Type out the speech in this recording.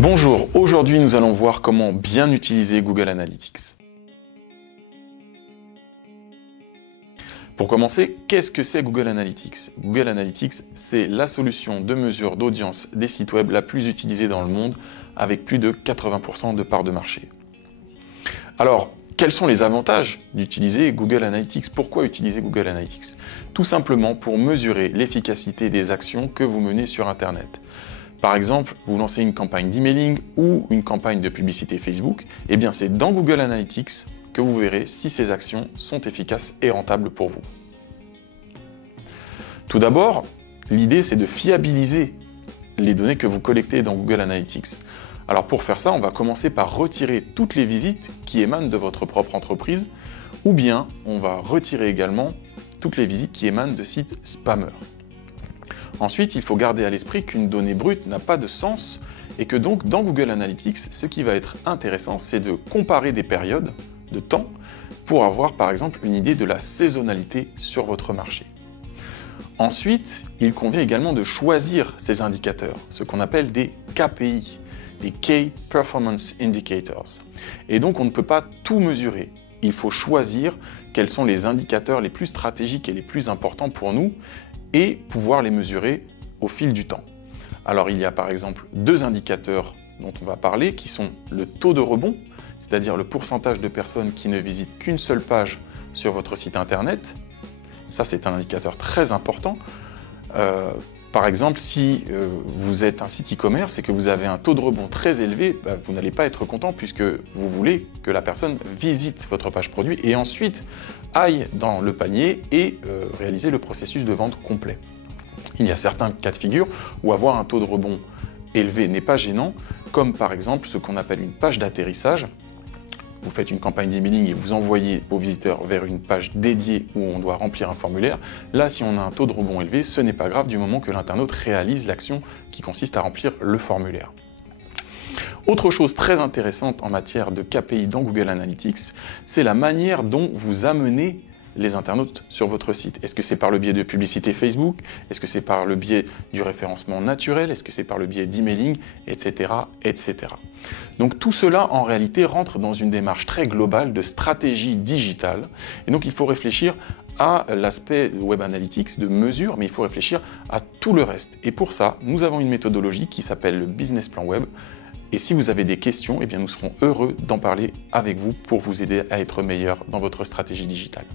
Bonjour, aujourd'hui nous allons voir comment bien utiliser Google Analytics. Pour commencer, qu'est-ce que c'est Google Analytics? Google Analytics, c'est la solution de mesure d'audience des sites web la plus utilisée dans le monde, avec plus de 80% de part de marché. Alors, quels sont les avantages d'utiliser Google Analytics? Pourquoi utiliser Google Analytics? Tout simplement pour mesurer l'efficacité des actions que vous menez sur Internet. Par exemple, vous lancez une campagne d'emailing ou une campagne de publicité Facebook, et bien c'est dans Google Analytics que vous verrez si ces actions sont efficaces et rentables pour vous. Tout d'abord, l'idée c'est de fiabiliser les données que vous collectez dans Google Analytics. Alors pour faire ça, on va commencer par retirer toutes les visites qui émanent de votre propre entreprise, ou bien on va retirer également toutes les visites qui émanent de sites spammers. Ensuite, il faut garder à l'esprit qu'une donnée brute n'a pas de sens et que donc dans Google Analytics, ce qui va être intéressant, c'est de comparer des périodes de temps pour avoir par exemple une idée de la saisonnalité sur votre marché. Ensuite, il convient également de choisir ces indicateurs, ce qu'on appelle des KPI, les Key Performance Indicators. Et donc on ne peut pas tout mesurer. Il faut choisir quels sont les indicateurs les plus stratégiques et les plus importants pour nous et pouvoir les mesurer au fil du temps. Alors il y a par exemple deux indicateurs dont on va parler qui sont le taux de rebond, c'est-à-dire le pourcentage de personnes qui ne visitent qu'une seule page sur votre site internet. Ça c'est un indicateur très important. Par exemple, si vous êtes un site e-commerce et que vous avez un taux de rebond très élevé, vous n'allez pas être content puisque vous voulez que la personne visite votre page produit et ensuite aille dans le panier et réaliser le processus de vente complet. Il y a certains cas de figure où avoir un taux de rebond élevé n'est pas gênant, comme par exemple ce qu'on appelle une page d'atterrissage. Vous faites une campagne d'emailing et vous envoyez vos visiteurs vers une page dédiée où on doit remplir un formulaire. Là, si on a un taux de rebond élevé, ce n'est pas grave du moment que l'internaute réalise l'action qui consiste à remplir le formulaire. Autre chose très intéressante en matière de KPI dans Google Analytics, c'est la manière dont vous amenez les internautes sur votre site. Est-ce que c'est par le biais de publicité Facebook? Est-ce que c'est par le biais du référencement naturel? Est-ce que c'est par le biais d'emailing, etc., etc. Donc tout cela, en réalité, rentre dans une démarche très globale de stratégie digitale. Et donc il faut réfléchir à l'aspect Web Analytics de mesure, mais il faut réfléchir à tout le reste. Et pour ça, nous avons une méthodologie qui s'appelle le Business Plan Web. Et si vous avez des questions, eh bien nous serons heureux d'en parler avec vous pour vous aider à être meilleur dans votre stratégie digitale.